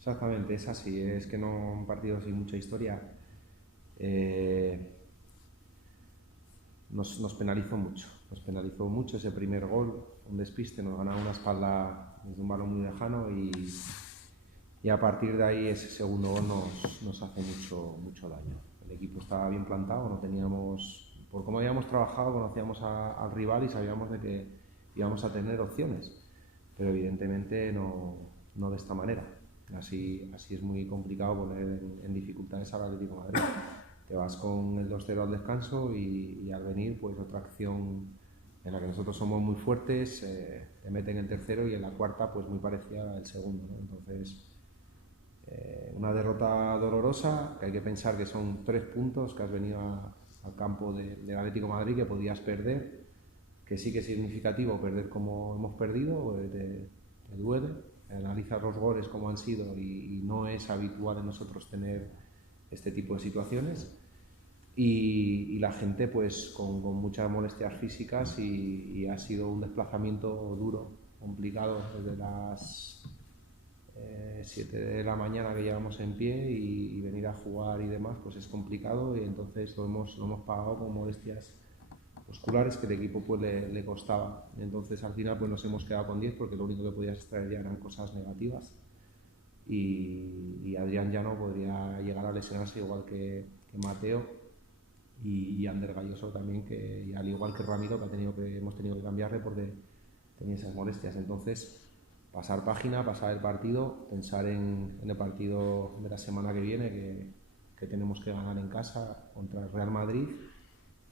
Exactamente, es así. Es que no un partido sin mucha historia. eh, nos penalizó mucho. Nos penalizó mucho ese primer gol, un despiste, nos ganaba una espalda desde un balón muy lejano y a partir de ahí ese segundo gol nos hace mucho daño. El equipo estaba bien plantado, no teníamos, por cómo habíamos trabajado, conocíamos al rival y sabíamos de que íbamos a tener opciones, pero evidentemente no de esta manera. Así es muy complicado poner en dificultades al Atlético de Madrid. Te vas con el 2-0 al descanso y al venir pues otra acción en la que nosotros somos muy fuertes, te meten el tercero y en la cuarta pues muy parecida al segundo, ¿no? Entonces una derrota dolorosa, que hay que pensar que son 3 puntos que has venido al campo del Atlético de Madrid que podías perder, que sí que es significativo perder como hemos perdido, te duele, analizas los goles como han sido y no es habitual en nosotros tener este tipo de situaciones y la gente pues con muchas molestias físicas y ha sido un desplazamiento duro, complicado desde las 7 de la mañana que llevamos en pie y venir a jugar y demás pues es complicado y entonces lo hemos pagado con molestias musculares que el equipo pues le costaba. Entonces al final pues nos hemos quedado con 10 porque lo único que podías extraer ya eran cosas negativas y Adrián ya no podría llegar a lesionarse igual que Mateo y Ander Galloso también, que y al igual que Ramiro hemos tenido que cambiarle porque tenía esas molestias. Entonces pasar página, pasar el partido, pensar en el partido de la semana que viene que tenemos que ganar en casa contra el Real Madrid,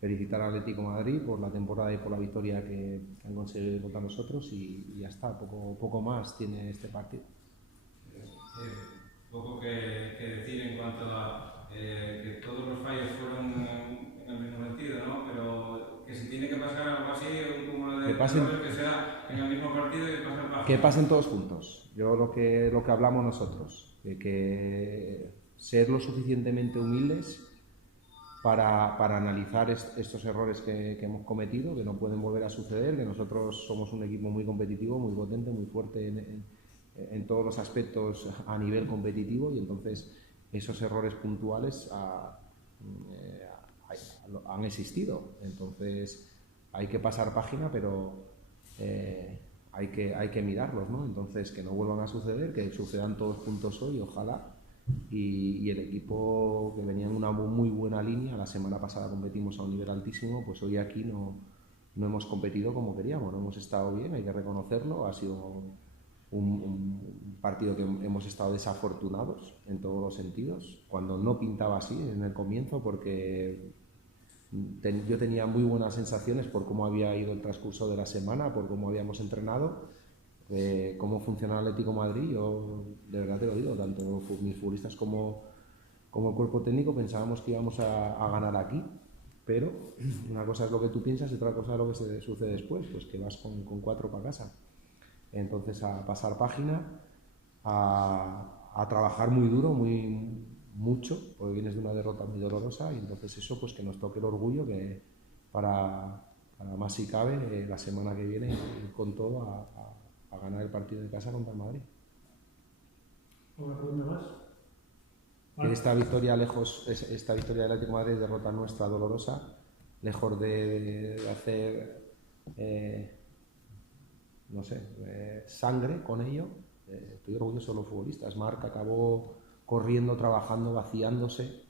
felicitar al Atlético de Madrid por la temporada y por la victoria que han conseguido contra nosotros y ya está, poco más tiene este partido. Poco que decir en cuanto a que todos los fallos fueron en el mismo sentido, ¿no? Pero que si tiene que pasar algo así, un cúmulo de errores que sea en el mismo partido y que pasen páginas. Que pasen todos juntos. Yo lo que hablamos nosotros, que ser lo suficientemente humildes para analizar estos errores que hemos cometido, que no pueden volver a suceder, que nosotros somos un equipo muy competitivo, muy potente, muy fuerte en todos los aspectos a nivel competitivo y entonces esos errores puntuales han existido. Entonces hay que pasar página, pero hay que mirarlos, ¿no? Entonces que no vuelvan a suceder, que sucedan todos juntos hoy, ojalá. Y el equipo que venía en una muy buena línea, la semana pasada competimos a un nivel altísimo, pues hoy aquí no hemos competido como queríamos, no hemos estado bien, hay que reconocerlo, ha sido un partido que hemos estado desafortunados en todos los sentidos, cuando no pintaba así en el comienzo, porque yo tenía muy buenas sensaciones por cómo había ido el transcurso de la semana, por cómo habíamos entrenado, cómo funciona el Atlético de Madrid. Yo de verdad te lo digo, tanto mis futbolistas como el cuerpo técnico pensábamos que íbamos a ganar aquí, pero una cosa es lo que tú piensas y otra cosa es lo que sucede después, pues que vas con 4 para casa. Entonces a pasar página, a trabajar muy duro, mucho, porque vienes de una derrota muy dolorosa y entonces eso pues que nos toque el orgullo que para más si cabe la semana que viene ir con todo a ganar el partido de casa contra el Madrid. ¿Una pregunta más? Que esta victoria del Atlético de Madrid, derrota nuestra dolorosa, lejos de hacer no sé, sangre con ello, estoy orgulloso de los futbolistas. Marc acabó corriendo, trabajando, vaciándose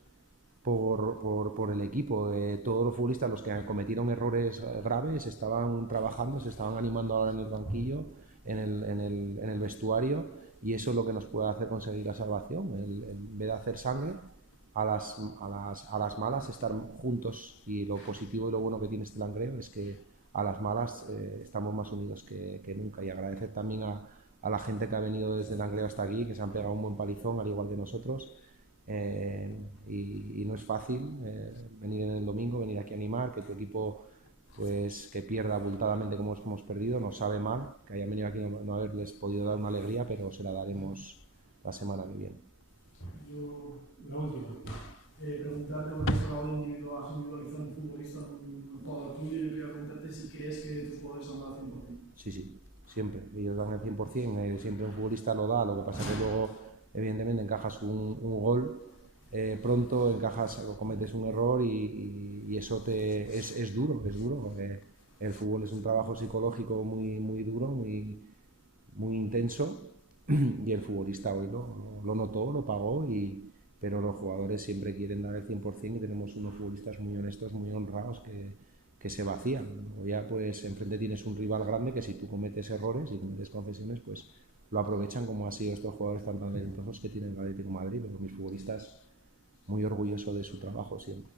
por el equipo. Todos los futbolistas, los que cometieron errores graves, estaban trabajando, se estaban animando ahora en el banquillo, en el vestuario, y eso es lo que nos puede hacer conseguir la salvación. En vez de hacer sangre, a las malas estar juntos, y lo positivo y lo bueno que tiene este Langreo es que a las malas estamos más unidos que nunca, y agradecer también a la gente que ha venido desde Langreo hasta aquí, que se han pegado un buen palizón al igual que nosotros, y no es fácil venir en el domingo, venir aquí a animar, que tu equipo pues que pierda abultadamente como hemos perdido, nos sabe mal que hayan venido aquí no haberles podido dar una alegría, pero se la daremos la semana que viene. Yo no entiendo. Preguntarte por eso, Raúl, has individualizado un futbolista todo tuyo, yo quería preguntarte si crees que tus jugadores han dado al 100%. Sí, siempre. Ellos dan el 100%, siempre un futbolista lo da, lo que pasa es que luego evidentemente encajas un gol pronto, encajas, cometes un error y eso es duro, es duro. El fútbol es un trabajo psicológico muy duro, muy intenso, y el futbolista hoy lo notó, lo pagó, pero los jugadores siempre quieren dar el 100% y tenemos unos futbolistas muy honestos, muy honrados que se vacían. O ya pues enfrente tienes un rival grande que si tú cometes errores y cometes concesiones, pues lo aprovechan, como ha sido estos jugadores tan talentosos que tienen el Atlético de Madrid. Pero mis futbolistas muy orgullosos de su trabajo siempre.